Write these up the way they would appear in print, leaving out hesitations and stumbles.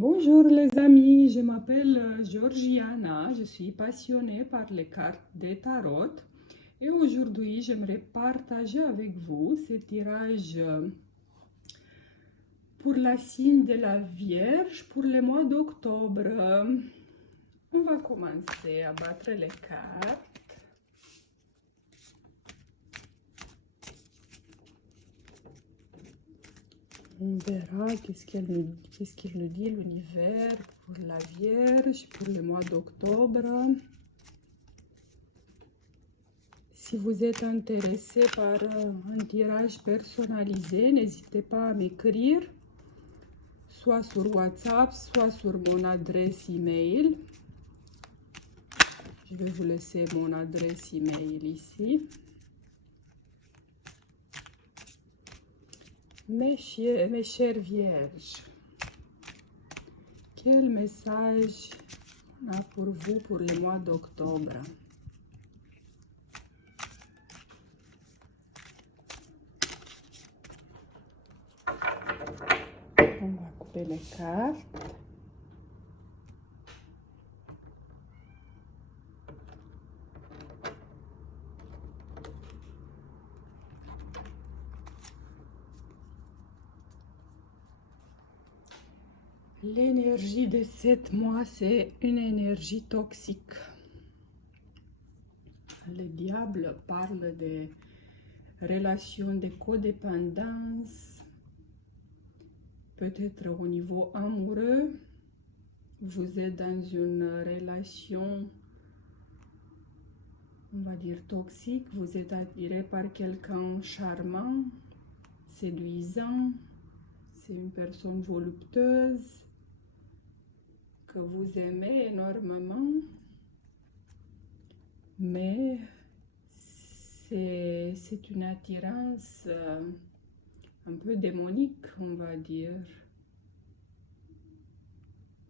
Bonjour les amis, je m'appelle Georgiana, je suis passionnée par les cartes des tarot et aujourd'hui j'aimerais partager avec vous ce tirage pour la signe de la Vierge pour le mois d'octobre. On va commencer à battre les cartes. On verra qu'est-ce qu'il nous dit l'univers pour la Vierge pour le mois d'octobre. Si vous êtes intéressé par un tirage personnalisé, n'hésitez pas à m'écrire, soit sur WhatsApp, soit sur mon adresse email. Je vais vous laisser mon adresse email ici. Mes chères vierges, quel message on a pour vous pour le mois d'octobre? On va couper les cartes. L'énergie de 7 mois, c'est une énergie toxique. Le diable parle de relations de codépendance, peut-être au niveau amoureux. Vous êtes dans une relation, on va dire toxique. Vous êtes attiré par quelqu'un charmant, séduisant. C'est une personne voluptueuse que vous aimez énormément, mais c'est une attirance un peu démonique, on va dire.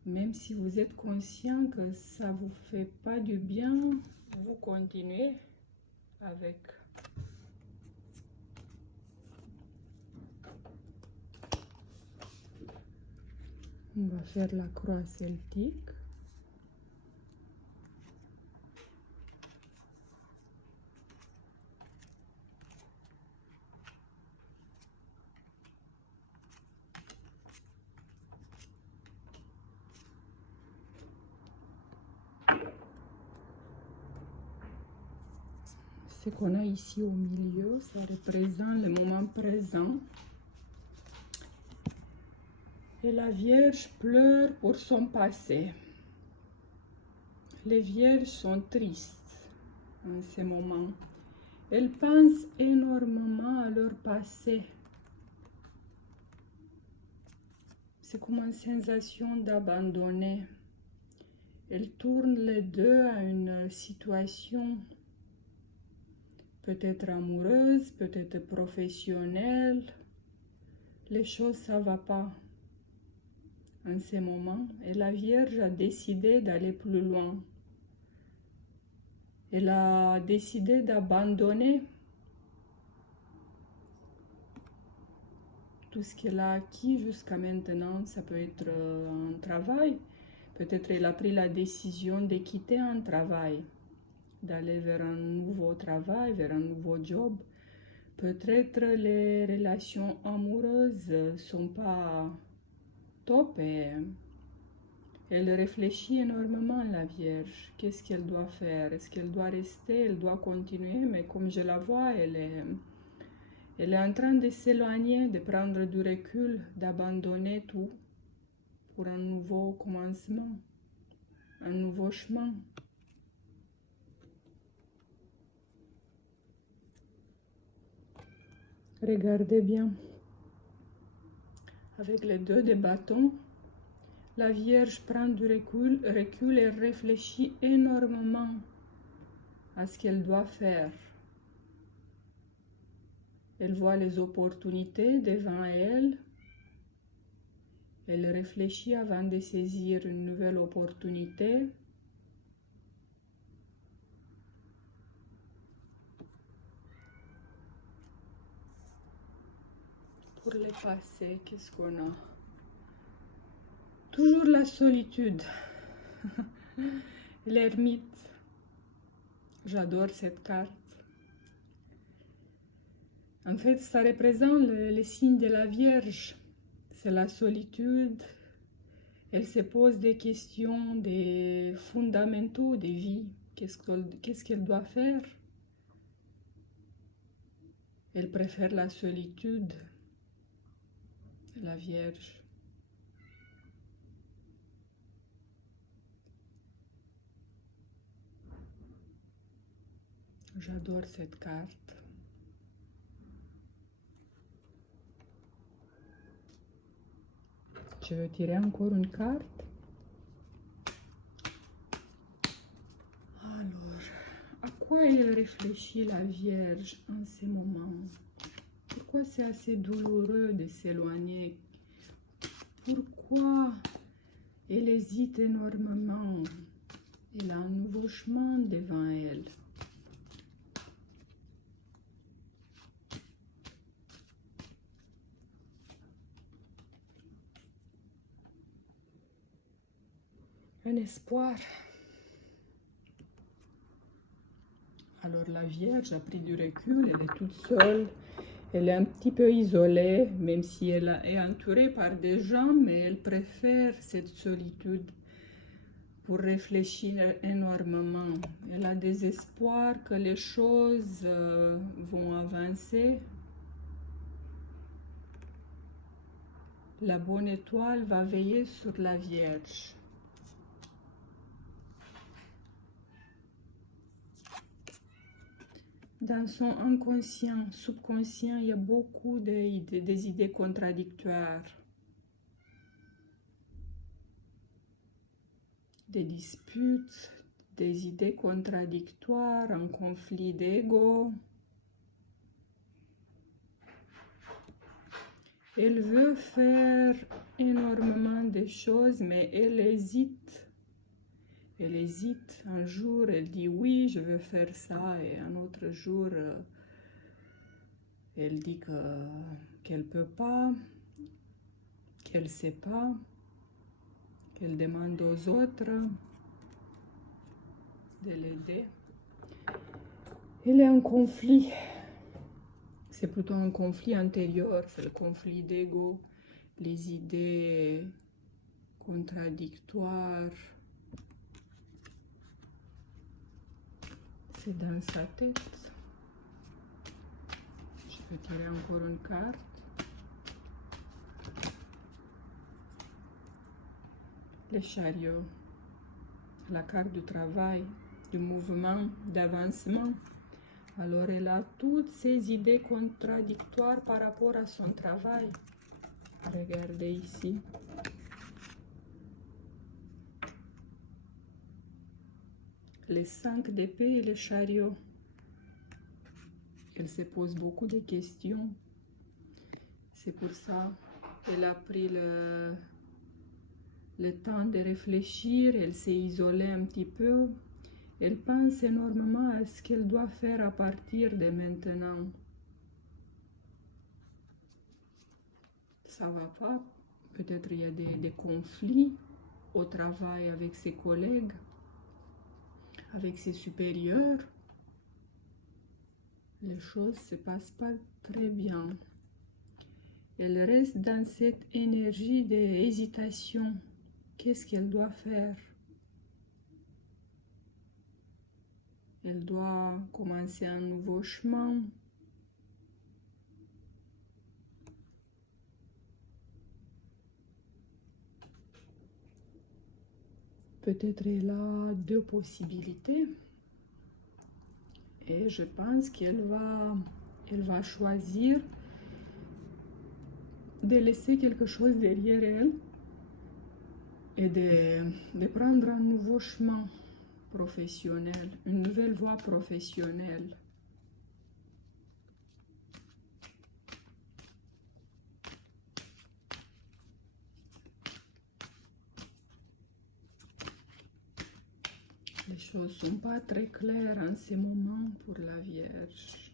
Même si vous êtes conscient que ça vous fait pas du bien, vous continuez avec. On va faire la croix celtique. Ce qu'on a ici au milieu, ça représente le moment présent. Et la Vierge pleure pour son passé. Les Vierges sont tristes en ce moment. Elles pensent énormément à leur passé. C'est comme une sensation d'abandonner. Elles tournent les deux à une situation peut-être amoureuse, peut-être professionnelle. Les choses, ça va pas en ce moment. Et la Vierge a décidé d'aller plus loin. Elle a décidé d'abandonner tout ce qu'elle a acquis jusqu'à maintenant. Ça peut être un travail. Peut-être elle a pris la décision de quitter un travail, d'aller vers un nouveau travail, vers un nouveau job. Peut-être les relations amoureuses sont pas top et elle réfléchit énormément, la Vierge. Qu'est-ce qu'elle doit faire? Est-ce qu'elle doit rester? Elle doit continuer? Mais comme je la vois, elle est en train de s'éloigner, de prendre du recul, d'abandonner tout pour un nouveau commencement, un nouveau chemin. Regardez bien. Avec les deux de bâtons, la Vierge prend du recul et réfléchit énormément à ce qu'elle doit faire. Elle voit les opportunités devant elle. Elle réfléchit avant de saisir une nouvelle opportunité. Pour le passé, qu'est-ce qu'on a? Toujours la solitude. L'ermite. J'adore cette carte. En fait, ça représente le signe de la Vierge. C'est la solitude. Elle se pose des questions, des fondamentaux de vie. Qu'est-ce qu'elle doit faire? Elle préfère la solitude, la Vierge. J'adore cette carte. Je vais tirer encore une carte. Alors, à quoi elle réfléchit la Vierge en ce moment? Pourquoi c'est assez douloureux de s'éloigner? Pourquoi elle hésite énormément? Elle a un nouveau chemin devant elle. Un espoir. Alors la Vierge a pris du recul, elle est toute seule. Elle est un petit peu isolée, même si elle est entourée par des gens, mais elle préfère cette solitude pour réfléchir énormément. Elle a des espoirs que les choses vont avancer. La bonne étoile va veiller sur la Vierge. Dans son inconscient, subconscient, il y a beaucoup des idées contradictoires. Des disputes, des idées contradictoires, un conflit d'ego. Elle veut faire énormément de choses, mais elle hésite. Elle hésite. Un jour, elle dit oui, je veux faire ça, et un autre jour, elle dit qu'elle ne peut pas, qu'elle ne sait pas, qu'elle demande aux autres de l'aider. Elle est en conflit. C'est plutôt un conflit intérieur, c'est le conflit d'ego, les idées contradictoires. C'est dans sa tête. Je vais tirer encore une carte. Le chariot, la carte du travail, du mouvement, d'avancement. Alors elle a toutes ces idées contradictoires par rapport à son travail. Regardez ici. Les 5 d'épée et le chariot. Elle se pose beaucoup de questions. C'est pour ça qu'elle a pris le temps de réfléchir. Elle s'est isolée un petit peu. Elle pense énormément à ce qu'elle doit faire à partir de maintenant. Ça va pas. Peut-être il y a des conflits au travail avec ses collègues, avec ses supérieurs. Les choses ne se passent pas très bien. Elle reste dans cette énergie d'hésitation. Qu'est-ce qu'elle doit faire? Elle doit commencer un nouveau chemin. Peut-être elle a 2 possibilités. Et je pense qu'elle va choisir de laisser quelque chose derrière elle et de prendre un nouveau chemin professionnel, une nouvelle voie professionnelle. Les choses ne sont pas très claires en ce moment pour la Vierge.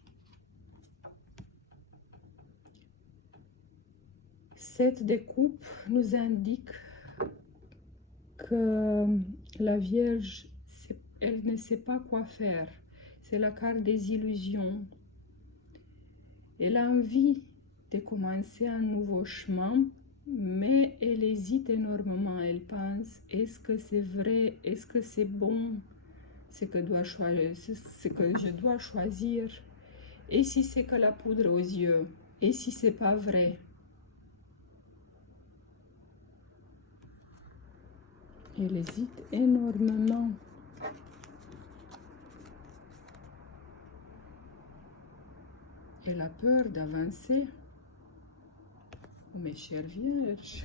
7 de coupe nous indique que la Vierge, elle ne sait pas quoi faire. C'est la carte des illusions. Elle a envie de commencer un nouveau chemin, mais elle hésite énormément. Elle pense, est-ce que c'est vrai? Est-ce que c'est bon? Ce que je dois choisir? Et si c'est que la poudre aux yeux? Et si c'est pas vrai? Elle hésite énormément. Elle a peur d'avancer. Mes chères vierges,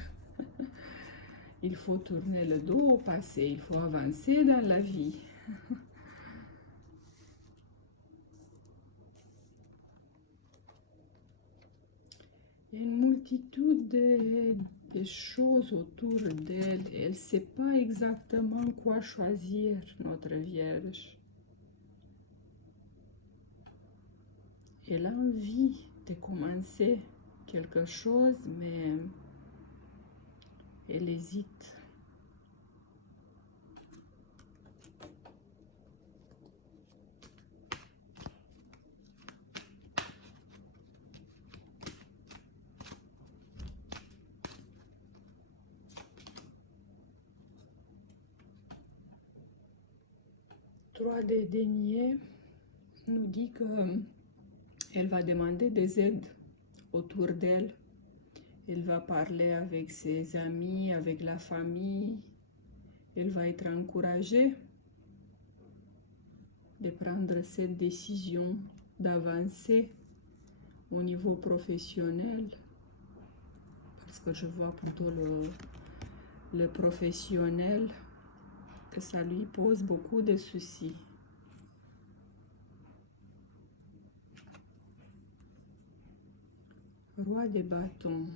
il faut tourner le dos au passé, il faut avancer dans la vie. Il y a une multitude de choses autour d'elle. Elle ne sait pas exactement quoi choisir, notre Vierge. Elle a envie de commencer quelque chose, mais elle hésite. Trois des deniers nous dit que elle va demander des aides autour d'elle. Elle va parler avec ses amis, avec la famille. Elle va être encouragée de prendre cette décision, d'avancer au niveau professionnel. Parce que je vois plutôt le professionnel, que ça lui pose beaucoup de soucis. Roi des bâtons.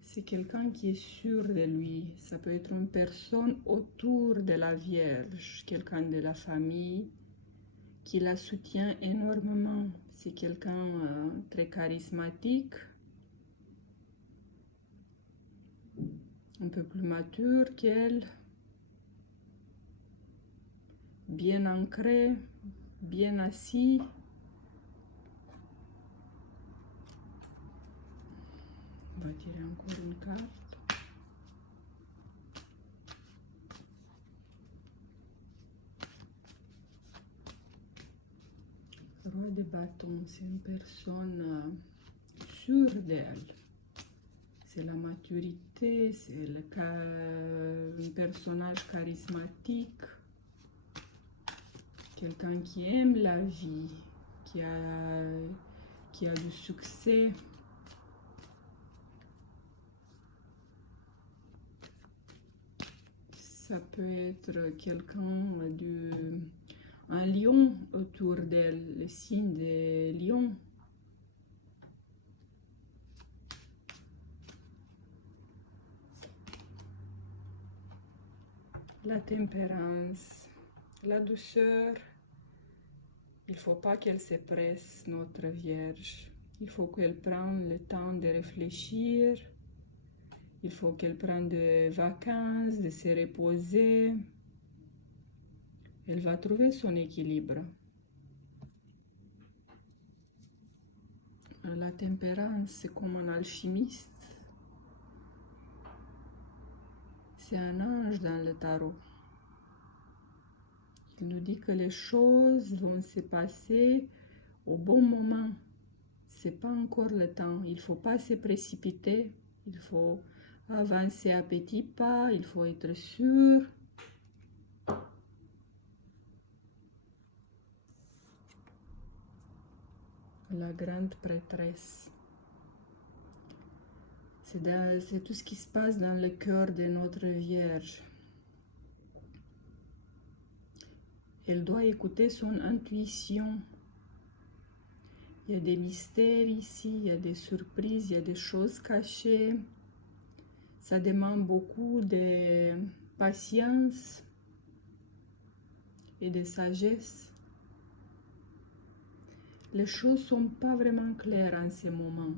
C'est quelqu'un qui est sûr de lui. Ça peut être une personne autour de la Vierge, quelqu'un de la famille qui la soutient énormément. C'est quelqu'un très charismatique, un peu plus mature qu'elle, bien ancré, bien assis. On va tirer encore une carte. Roi de bâtons, c'est une personne sûre d'elle. C'est la maturité, c'est un personnage charismatique. Quelqu'un qui aime la vie, qui a du succès. Ça peut être quelqu'un un lion autour d'elle, le signe des lions. La tempérance, la douceur. Il ne faut pas qu'elle se presse, notre Vierge. Il faut qu'elle prenne le temps de réfléchir. Il faut qu'elle prenne des vacances, de se reposer. Elle va trouver son équilibre. La tempérance, c'est comme un alchimiste. C'est un ange dans le tarot. Il nous dit que les choses vont se passer au bon moment. Ce n'est pas encore le temps. Il ne faut pas se précipiter. Il faut avancer à petits pas. Il faut être sûr. La grande prêtresse. C'est tout ce qui se passe dans le cœur de notre Vierge. Elle doit écouter son intuition. Il y a des mystères ici, il y a des surprises, il y a des choses cachées. Ça demande beaucoup de patience et de sagesse. Les choses ne sont pas vraiment claires en ce moment.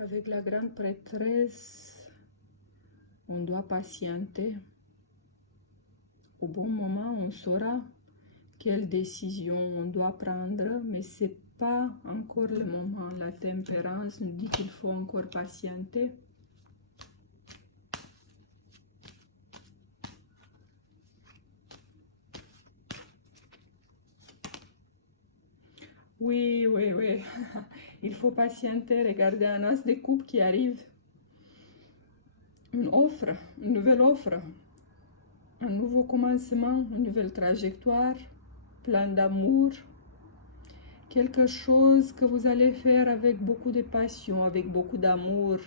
Avec la grande prêtresse, on doit patienter. Au bon moment, on saura quelle décision on doit prendre, mais ce n'est pas encore le moment. La tempérance nous dit qu'il faut encore patienter. Oui, oui, oui. Il faut patienter. Regardez un as de coupe qui arrive. Une offre, une nouvelle offre. Un nouveau commencement, une nouvelle trajectoire, plein d'amour. Quelque chose que vous allez faire avec beaucoup de passion, avec beaucoup d'amour.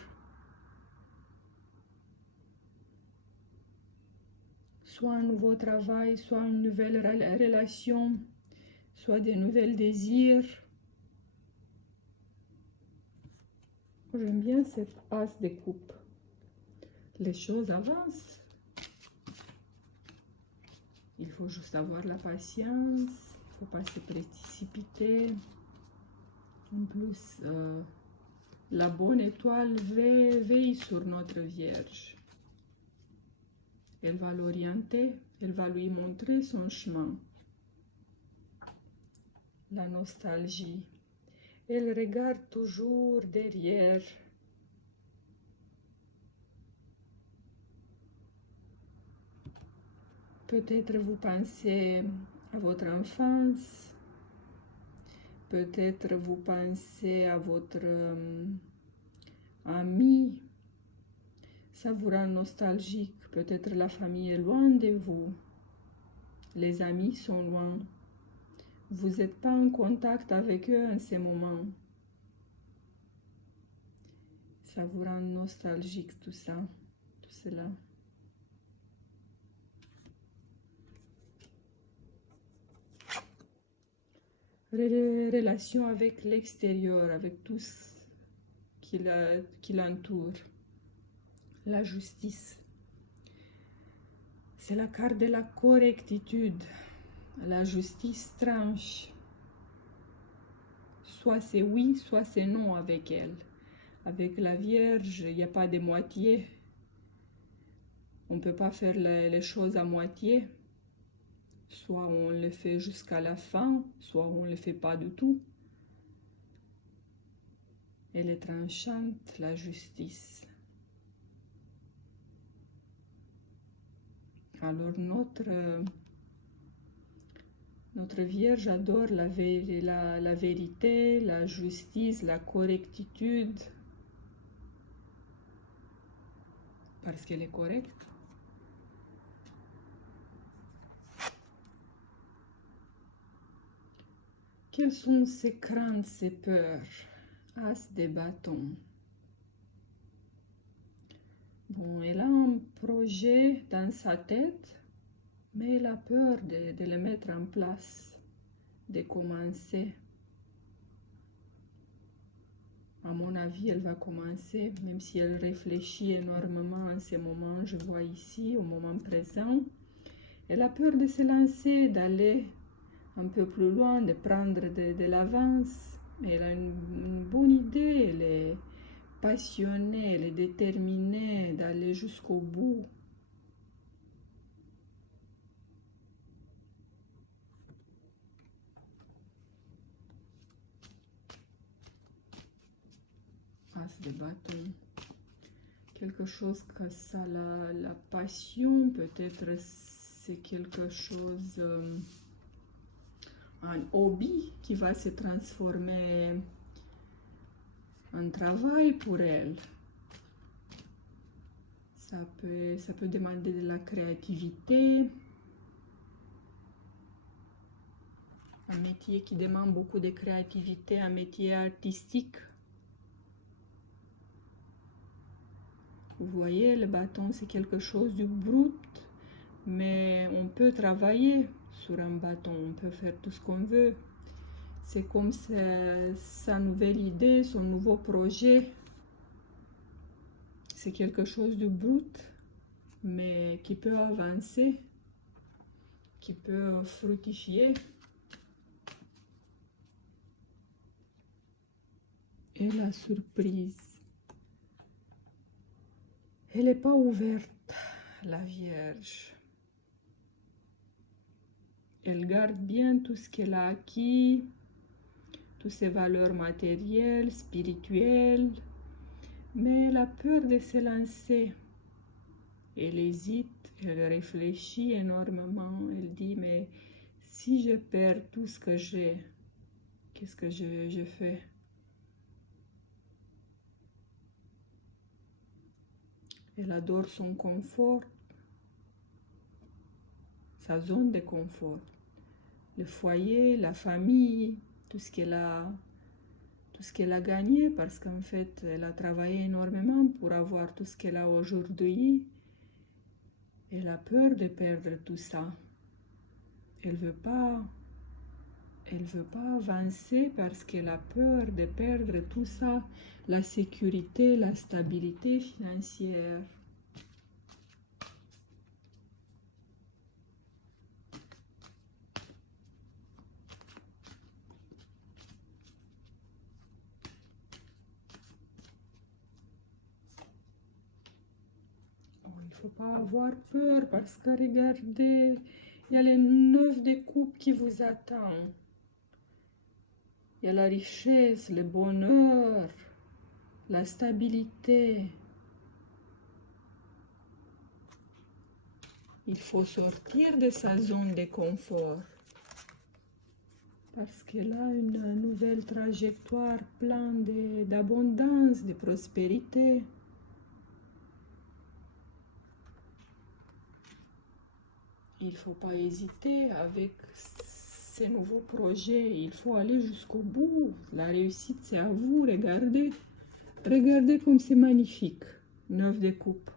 Soit un nouveau travail, soit une nouvelle relation, soit des nouvelles désirs. J'aime bien cette as de coupe. Les choses avancent. Il faut juste avoir la patience, il ne faut pas se précipiter. En plus, la bonne étoile veille sur notre Vierge. Elle va l'orienter, elle va lui montrer son chemin. La nostalgie. Elle regarde toujours derrière. Peut-être vous pensez à votre enfance. Peut-être vous pensez à votre ami. Ça vous rend nostalgique. Peut-être la famille est loin de vous. Les amis sont loin. Vous n'êtes pas en contact avec eux en ce moment. Ça vous rend nostalgique tout ça, tout cela. Relation avec l'extérieur, avec tout ce qui l'entoure. La justice. C'est la carte de la correctitude. La justice tranche. Soit c'est oui, soit c'est non avec elle. Avec la Vierge, il n'y a pas de moitié. On ne peut pas faire les choses à moitié. Soit on le fait jusqu'à la fin, soit on ne le fait pas du tout. Elle est tranchante, la justice. Alors notre Vierge adore la vérité, la justice, la correctitude, parce qu'elle est correcte. Quelles sont ses craintes, ses peurs? As de bâton. Bon, elle a un projet dans sa tête, mais elle a peur de le mettre en place, de commencer. À mon avis, elle va commencer, même si elle réfléchit énormément en ce moment, je vois ici, au moment présent. Elle a peur de se lancer, d'aller un peu plus loin, de prendre de l'avance. Mais elle a une bonne idée, elle est passionnée, elle est déterminée d'aller jusqu'au bout. As de bâton. Quelque chose que ça, la passion, peut-être c'est quelque chose, un hobby qui va se transformer en travail pour elle. Ça peut demander de la créativité. Un métier qui demande beaucoup de créativité, un métier artistique. Vous voyez, le bâton, c'est quelque chose de brut, mais on peut travailler sur un bâton, on peut faire tout ce qu'on veut. C'est comme sa nouvelle idée, son nouveau projet. C'est quelque chose de brut, mais qui peut avancer, qui peut fructifier. Et la surprise. Elle n'est pas ouverte, la Vierge. Elle garde bien tout ce qu'elle a acquis, toutes ses valeurs matérielles, spirituelles, mais elle a peur de se lancer. Elle hésite, elle réfléchit énormément. Elle dit, mais si je perds tout ce que j'ai, qu'est-ce que je fais? Elle adore son confort, sa zone de confort. Le foyer, la famille, tout ce qu'elle a gagné, parce qu'en fait, elle a travaillé énormément pour avoir tout ce qu'elle a aujourd'hui. Elle a peur de perdre tout ça. Elle veut pas avancer parce qu'elle a peur de perdre tout ça, la sécurité, la stabilité financière. Il ne faut pas avoir peur parce que regardez, il y a les 9 de coupe qui vous attend. Il y a la richesse, le bonheur, la stabilité. Il faut sortir de sa zone de confort parce qu'elle a une nouvelle trajectoire pleine d'abondance, de prospérité. Il ne faut pas hésiter avec ces nouveaux projets. Il faut aller jusqu'au bout. La réussite, c'est à vous. Regardez. Regardez comme c'est magnifique. 9 de coupe.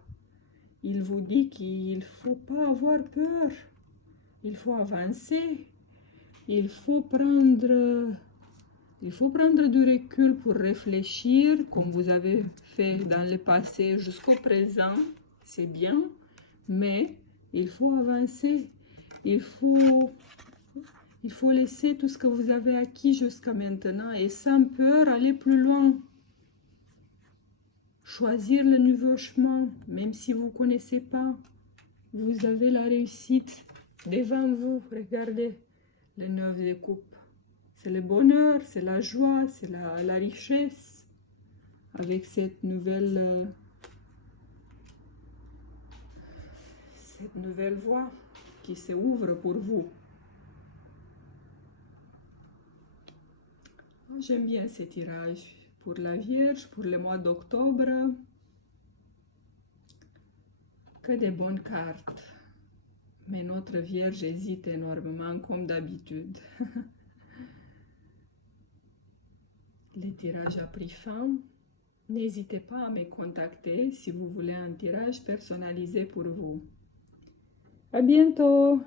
Il vous dit qu'il ne faut pas avoir peur. Il faut avancer. Il faut prendre du recul pour réfléchir, comme vous avez fait dans le passé jusqu'au présent. C'est bien, mais il faut avancer. Il faut laisser tout ce que vous avez acquis jusqu'à maintenant et sans peur aller plus loin. Choisir le nouveau chemin, même si vous ne connaissez pas. Vous avez la réussite devant vous. Regardez les 9 de coupe. C'est le bonheur, c'est la joie, c'est la richesse. Avec cette nouvelle voie qui s'ouvre pour vous. J'aime bien ces tirages pour la Vierge, pour le mois d'octobre. Que des bonnes cartes. Mais notre Vierge hésite énormément comme d'habitude. Le tirage a pris fin. N'hésitez pas à me contacter si vous voulez un tirage personnalisé pour vous. À bientôt!